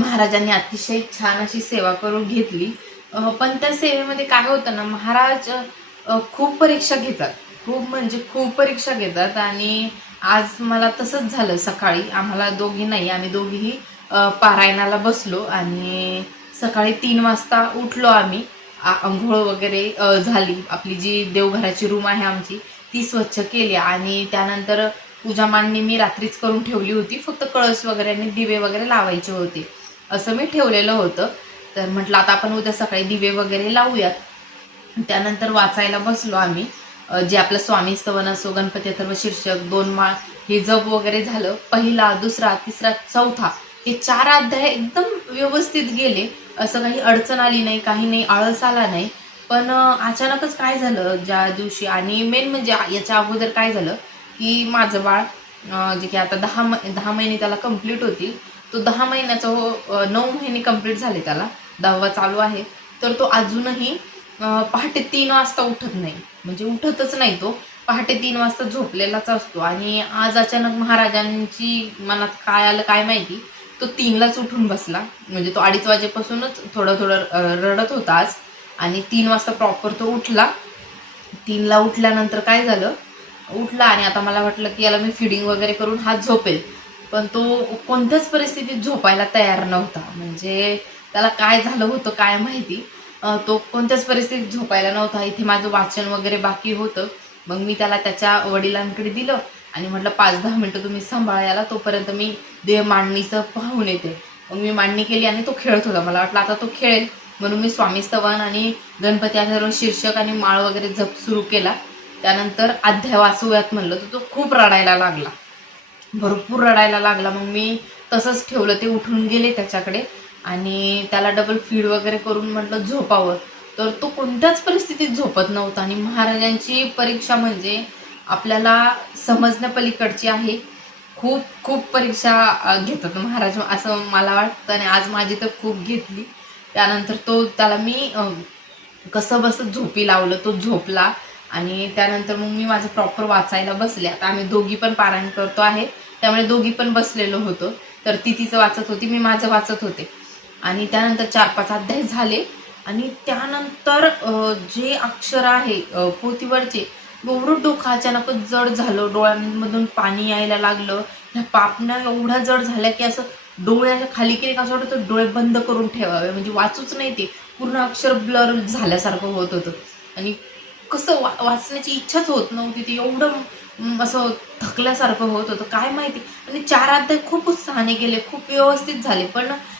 महाराजांनी अतिशय छान अशी सेवा करून घेतली। पण त्या सेवेमध्ये काय होतं ना, महाराज खूप परीक्षा घेतात, खूप म्हणजे खूप परीक्षा घेतात। आणि आज मला तसंच झालं। सकाळी आम्हाला दोघी नाही, आम्ही दोघीही पारायणाला बसलो आणि सकाळी 3 वाजता उठलो आम्ही। अंघोळ वगैरे झाली, आपली जी देवघराची रूम आहे आमची ती स्वच्छ केली आणि त्यानंतर पूजा मांडणी मी रात्रीच करून ठेवली होती, फक्त कळस वगैरे आणि दिवे वगैरे लावायचे होते असं मी ठेवलेलं होतं। तर म्हटलं आता आपण उद्या सकाळी दिवे वगैरे लावूयात। त्यानंतर वाचायला बसलो आम्ही। जे आपलं स्वामी स्तवन असो, गणपती अथर्व शीर्षक, 2 माळ, हे जप वगैरे झालं। पहिला, दुसरा, तिसरा, चौथा हे 4 अध्याय एकदम व्यवस्थित गेले। असं काही अडचण आली नाही, काही नाही, आळस आला नाही। पण अचानकच काय झालं ज्या दिवशी, आणि मेन म्हणजे याच्या अगोदर काय झालं की माझं बाळ जे की आता 10 महिने त्याला कंप्लीट होतील, तो 10 महिन्याचा 9 महिने कंप्लीट झाले, त्याला 10वा चालू आहे। तर तो अजूनही पहाटे 3 वाजता उठत नाही, म्हणजे उठतच नाही तो। पहाटे 3 वाजता झोपलेलाच असतो। आणि आज अचानक महाराजांची मनात काय आलं काय माहिती, तो 3लाच उठून बसला। म्हणजे तो 2:30 वाजेपासूनच थोडं थोडं रडत होता आज, आणि 3 वाजता प्रॉपर तो उठला। 3ला उठल्यानंतर काय झालं, उठला आणि आता मला वाटलं की याला मी फिडिंग वगैरे करून हा झोपेल, पण तो कोणत्याच परिस्थितीत झोपायला तयार नव्हता। म्हणजे त्याला काय झालं होतं काय माहिती, तो कोणत्याच परिस्थितीत झोपायला नव्हता। इथे माझं वाचन वगैरे बाकी होतं, मग मी त्याला त्याच्या वडिलांकडे दिलं आणि म्हटलं 5-10 मिनिटं तुम्ही सांभाळा याला, तोपर्यंत मी देव मांडणीचं पाहून येते। मग मी मांडणी केली आणि तो खेळत होता, मला वाटलं आता तो खेळेल, म्हणून मी स्वामी स्तवन आणि गणपती अथर्व शीर्षक आणि माळ वगैरे जप सुरू केला। त्यानंतर अध्याय वाचूयात म्हणलं तर तो खूप रडायला लागला, भरपूर रडायला लागला। मग मी तसंच ठेवलं, ते उठून गेले त्याच्याकडे आणि त्याला डबल फीड वगैरे करून म्हटलं झोपावं, तर तो कोणत्याच परिस्थितीत झोपत नव्हता। आणि महाराजांची परीक्षा म्हणजे आपल्याला समजण्यापलीकडची आहे। खूप खूप परीक्षा घेतात महाराज असं मला वाटतं, आणि आज माझी तर खूप घेतली। त्यानंतर त्याला मी कसं बसत झोपी लावलं, तो झोपला। आणि त्यानंतर मग मी माझं प्रॉपर वाचायला बसले। आता आम्ही दोघी पण पारायण करतो आहे, त्यामुळे दोघी पण बसलेलो होतो। तर ती तिचं वाचत होती, मी माझं वाचत होते। आणि त्यानंतर 4-5 अध्याय झाले आणि त्यानंतर जे अक्षर आहे पोथीवरचे, एवढं डोकं अचानकच जड झालं, डोळ्यांमधून पाणी यायला लागलं। ह्या पापण्या एवढ्या जड झाल्या की असं डोळ्याच्या खाली केले का असं वाटतं डोळे बंद करून ठेवावे, म्हणजे वाचूच नाही, ते पूर्ण अक्षर ब्लर झाल्यासारखं होत होतं। आणि कसं वाचण्याची इच्छाच होत नव्हती, ते एवढं असं थकल्यासारखं होत होतं काय माहिती। आणि 4 अध्याय खूप उत्साहाने गेले, खूप व्यवस्थित झाले, पण